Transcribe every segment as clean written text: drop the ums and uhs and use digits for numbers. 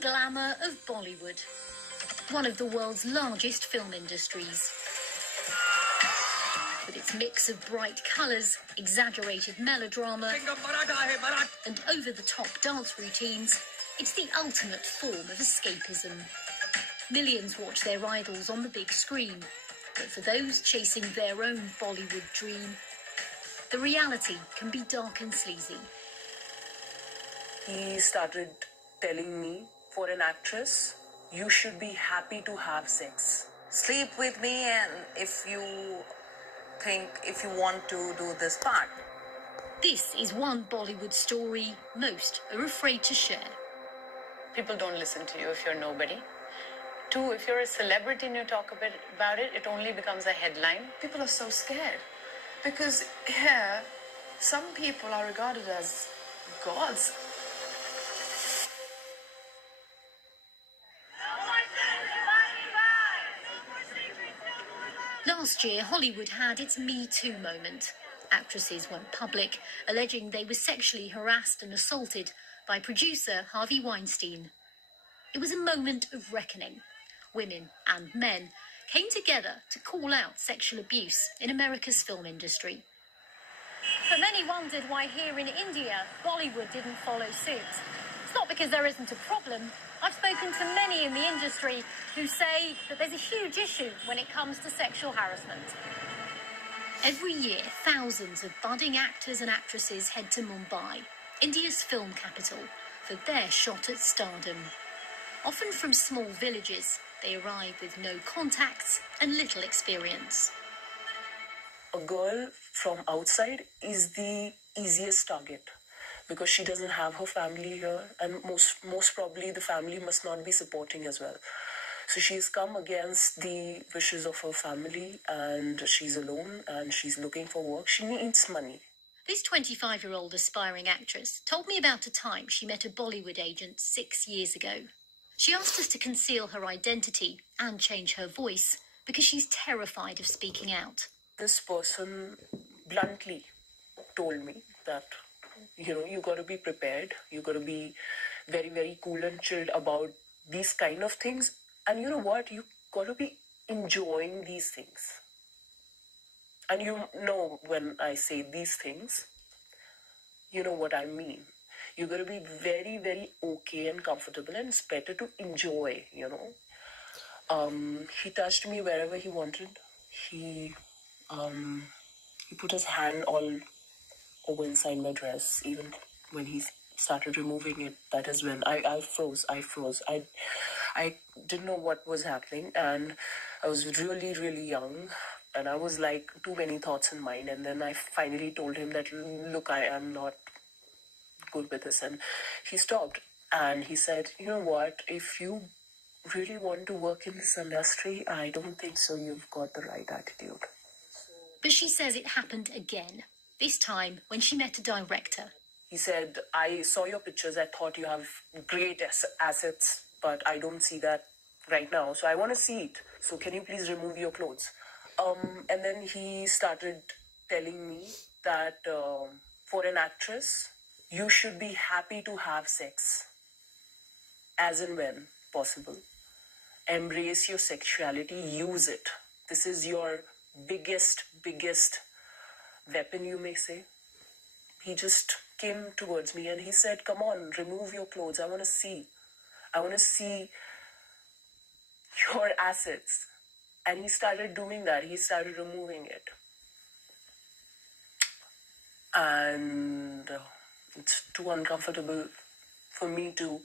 and glamour of Bollywood, one of the world's largest film industries. With its mix of bright colours, exaggerated melodrama, and over-the-top dance routines, it's the ultimate form of escapism. Millions watch their idols on the big screen, but for those chasing their own Bollywood dream, the reality can be dark and sleazy. He started telling me, for an actress, you should be happy to have sex. Sleep with me, and if you want to do this part. This is one Bollywood story most are afraid to share. People don't listen to you if you're nobody. Two, if you're a celebrity and you talk a bit about it, it only becomes a headline. People are so scared because here, some people are regarded as gods. Last year, Hollywood had its Me Too moment. Actresses went public, alleging they were sexually harassed and assaulted by producer Harvey Weinstein. It was a moment of reckoning. Women and men came together to call out sexual abuse in America's film industry. But many wondered why here in India, Bollywood didn't follow suit. It's not because there isn't a problem. I've spoken to many in the industry who say that there's a huge issue when it comes to sexual harassment. Every year, thousands of budding actors and actresses head to Mumbai, India's film capital, for their shot at stardom. Often from small villages, they arrive with no contacts and little experience. A girl from outside is the easiest target because she doesn't have her family here, and most probably the family must not be supporting as well. So she's come against the wishes of her family, and she's alone and she's looking for work. She needs money. This 25-year-old aspiring actress told me about a time she met a Bollywood agent 6 years ago. She asked us to conceal her identity and change her voice because she's terrified of speaking out. This person bluntly told me that, you got to be prepared. You got to be very, very cool and chilled about these kind of things. And you know what? You got to be enjoying these things. And when I say these things, you know what I mean. You got to be very, very okay and comfortable, and it's better to enjoy, He touched me wherever he wanted. He put his hand all over inside my dress. Even when he started removing it, that is when I froze. I didn't know what was happening, and I was really, really young, and I was like too many thoughts in mind. And then I finally told him that, look, I am not good with this, and he stopped. And he said, you know what, if you really want to work in this industry, I don't think so you've got the right attitude. But she says it happened again, this time when she met a director. He said, I saw your pictures, I thought you have great assets, but I don't see that right now, so I want to see it. So can you please remove your clothes? And then he started telling me that for an actress, you should be happy to have sex, as and when possible. Embrace your sexuality, use it. This is your biggest weapon, you may say. He just came towards me and he said, come on, remove your clothes. I want to see your assets. And he started doing that. He started removing it. And it's too uncomfortable for me to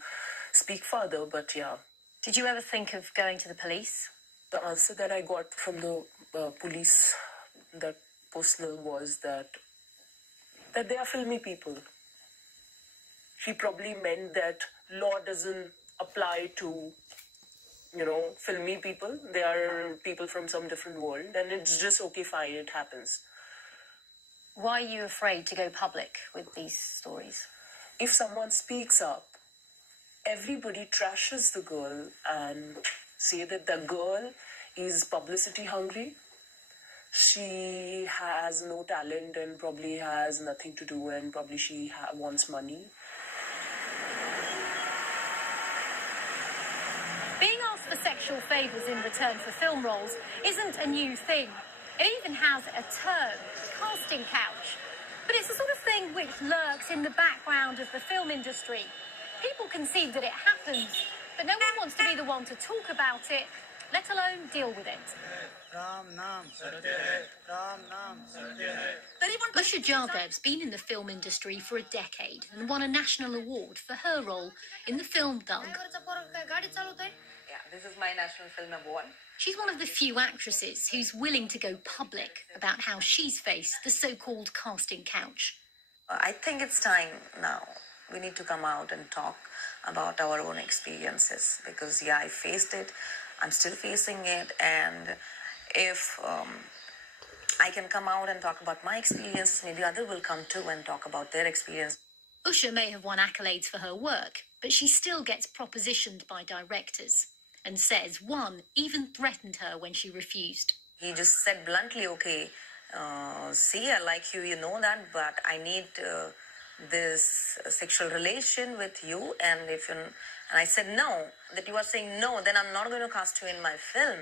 speak further, but yeah. Did you ever think of going to the police? The answer that I got from the police, that personnel, was that they are filmy people. He probably meant that law doesn't apply to, filmy people. They are people from some different world, and it's just okay, fine, it happens. Why are you afraid to go public with these stories? If someone speaks up, everybody trashes the girl and say that the girl is publicity hungry. She has no talent and probably has nothing to do, and probably she wants money. for sexual favours in return for film roles isn't a new thing. It even has a term, casting couch. But it's the sort of thing which lurks in the background of the film industry. People concede that it happens, but no one wants to be the one to talk about it, let alone deal with it. Usha Jadhav's been in the film industry for a decade and won a national award for her role in the film Thug. Yeah, this is my National Film Award. She's one of the few actresses who's willing to go public about how she's faced the so-called casting couch. I think it's time now. We need to come out and talk about our own experiences because, yeah, I faced it. I'm still facing it. And if I can come out and talk about my experiences, maybe others will come too and talk about their experience. Usha may have won accolades for her work, but she still gets propositioned by directors and says one even threatened her when she refused. He just said bluntly, okay, see, I like you, you know that, but I need this sexual relation with you. And and I said no, that you are saying no, then I'm not going to cast you in my film.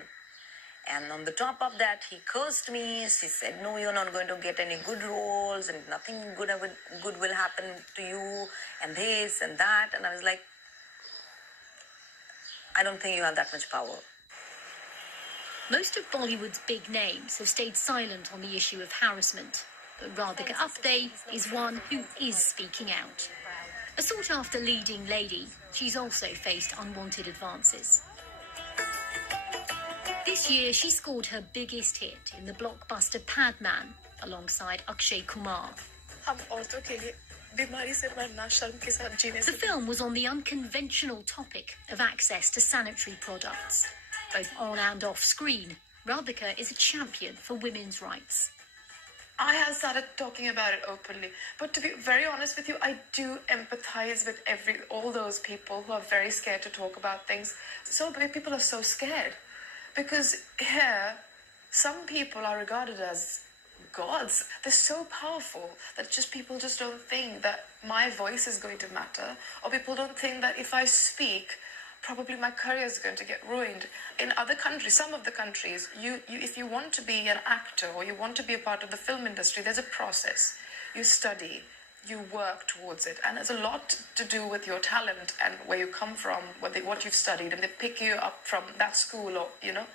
And on the top of that, he cursed me. She said, no, you're not going to get any good roles and nothing good will happen to you and this and that. And I was like, I don't think you have that much power. Most of Bollywood's big names have stayed silent on the issue of harassment, but Radhika Apte is one who is speaking out. A sought-after leading lady, she's also faced unwanted advances. This year, she scored her biggest hit in the blockbuster Padman alongside Akshay Kumar. The film was on the unconventional topic of access to sanitary products. Both on and off screen, Radhika is a champion for women's rights. I have started talking about it openly, but to be very honest with you, I do empathize with all those people who are very scared to talk about things. So many people are so scared because here, some people are regarded as gods. They're so powerful that people just don't think that my voice is going to matter, or people don't think that if I speak, probably my career is going to get ruined. In other countries, some of the countries, if you want to be an actor or you want to be a part of the film industry, there's a process. You study, you work towards it, and there's a lot to do with your talent and where you come from, what you've studied, and they pick you up from that school or, Here,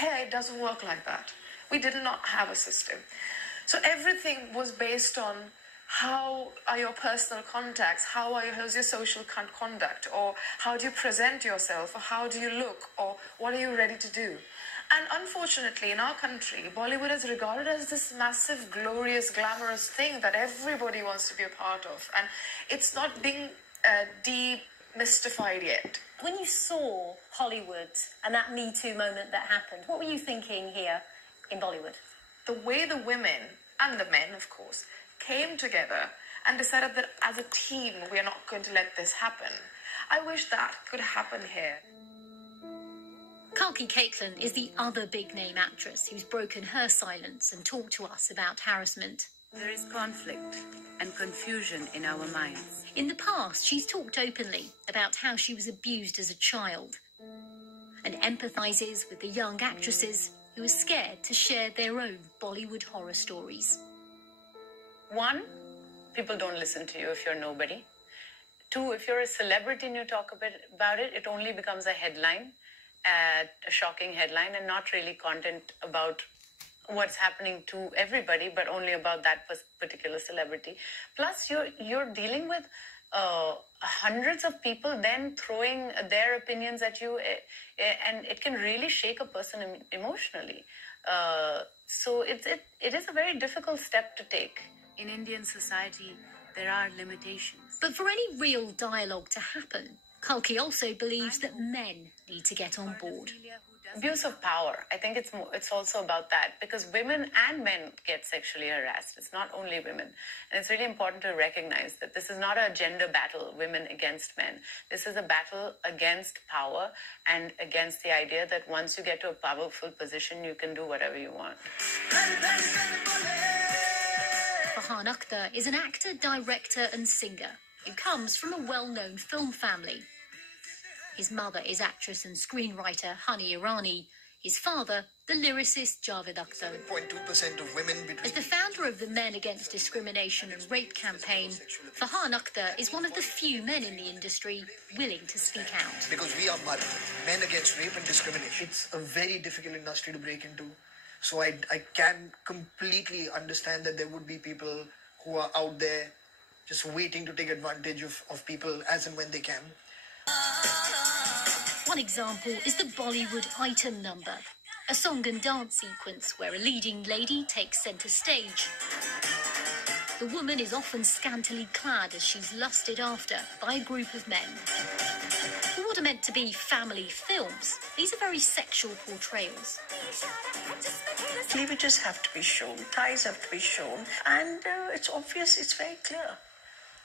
it doesn't work like that. We did not have a system. So everything was based on how are your personal contacts, how's your social conduct, or how do you present yourself, or how do you look, or what are you ready to do? And unfortunately, in our country, Bollywood is regarded as this massive, glorious, glamorous thing that everybody wants to be a part of. And it's not being demystified yet. When you saw Hollywood and that Me Too moment that happened, what were you thinking here in Bollywood? The way the women, and the men, of course, came together and decided that as a team, we are not going to let this happen. I wish that could happen here. Kalki Caitlin is the other big-name actress who's broken her silence and talked to us about harassment. There is conflict and confusion in our minds. In the past, she's talked openly about how she was abused as a child and empathises with the young actresses who are scared to share their own Bollywood horror stories. One, people don't listen to you if you're nobody. Two, if you're a celebrity and you talk about it, it only becomes a headline, a shocking headline, and not really content about what's happening to everybody, but only about that particular celebrity. Plus, you're dealing with hundreds of people then throwing their opinions at you, and it can really shake a person emotionally. So it is a very difficult step to take. In Indian society, there are limitations. But for any real dialogue to happen, Kalki also believes that men need to get on board. Abuse of power. I think it's also about that, because women and men get sexually harassed. It's not only women. And it's really important to recognize that this is not a gender battle, women against men. This is a battle against power and against the idea that once you get to a powerful position, you can do whatever you want. Bachan Akhtar is an actor, director and singer who comes from a well-known film family. His mother is actress and screenwriter Hani Irani. His father, the lyricist Javed Akhtar. 7.2% of women between... As the founder of the Men Against Discrimination and Rape campaign, Farhan Akhtar is one of the few men in the industry willing to speak out. Because we are Men Against Rape and Discrimination. It's a very difficult industry to break into. So I can completely understand that there would be people who are out there just waiting to take advantage of people as and when they can. One example is the Bollywood item number, a song and dance sequence where a leading lady takes centre stage. The woman is often scantily clad as she's lusted after by a group of men. For what are meant to be family films, these are very sexual portrayals. Cleavages have to be shown, thighs have to be shown, and it's obvious, it's very clear.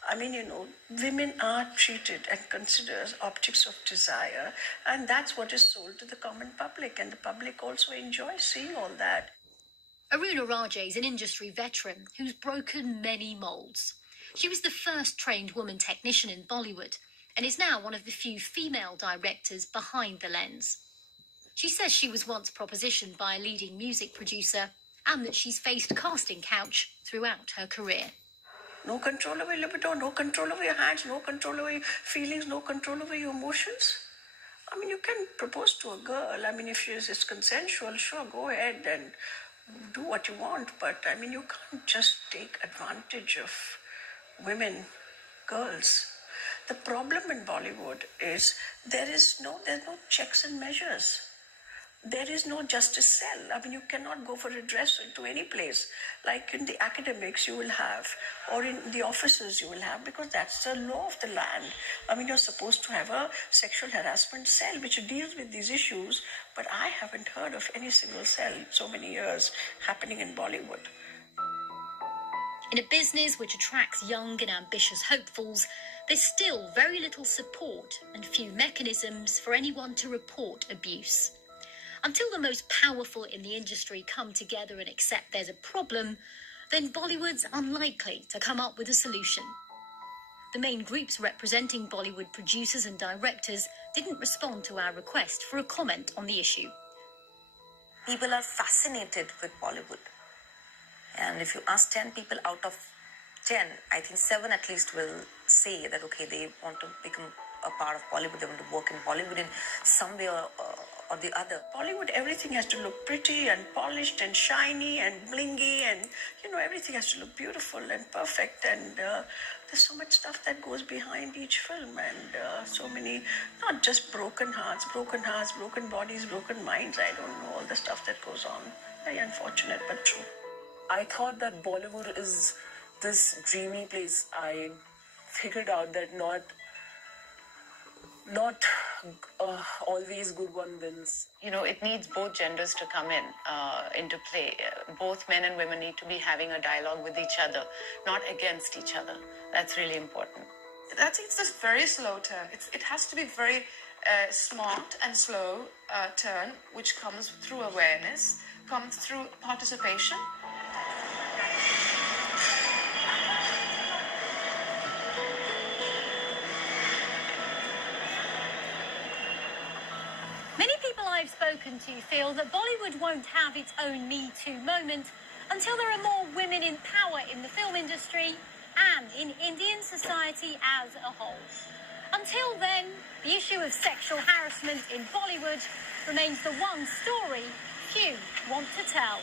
I mean, women are treated and considered as objects of desire, and that's what is sold to the common public, and the public also enjoys seeing all that. Aruna Rajay is an industry veteran who's broken many moulds. She was the first trained woman technician in Bollywood and is now one of the few female directors behind the lens. She says she was once propositioned by a leading music producer and that she's faced casting couch throughout her career. No control over your libido, no control over your hands, no control over your feelings, no control over your emotions. I mean, you can propose to a girl. I mean, if it's consensual, sure, go ahead and do what you want. But, I mean, you can't just take advantage of women, girls. The problem in Bollywood is there's no checks and measures. There is no justice cell. I mean, you cannot go for redress into any place. Like in the academics you will have, or in the offices you will have, because that's the law of the land. I mean, you're supposed to have a sexual harassment cell which deals with these issues, but I haven't heard of any single cell so many years happening in Bollywood. In a business which attracts young and ambitious hopefuls, there's still very little support and few mechanisms for anyone to report abuse. Until the most powerful in the industry come together and accept there's a problem, then Bollywood's unlikely to come up with a solution. The main groups representing Bollywood producers and directors didn't respond to our request for a comment on the issue. People are fascinated with Bollywood. And if you ask 10 people out of 10, I think 7 at least will say that, okay, they want to become a part of Bollywood, they want to work in Bollywood in some way or the other. Bollywood, everything has to look pretty and polished and shiny and blingy, and everything has to look beautiful and perfect, and there's so much stuff that goes behind each film, and so many, not just broken hearts, broken bodies, broken minds. I don't know all the stuff that goes on. Very unfortunate, but true. I thought that Bollywood is this dreamy place. I figured out that not always good one wins. It needs both genders to come into play. Both men and women need to be having a dialogue with each other, not against each other. That's really important. I think it's this very slow turn. It has to be very smart and slow turn, which comes through awareness, comes through participation. I've spoken to feel that Bollywood won't have its own Me Too moment until there are more women in power in the film industry and in Indian society as a whole. Until then, the issue of sexual harassment in Bollywood remains the one story few want to tell.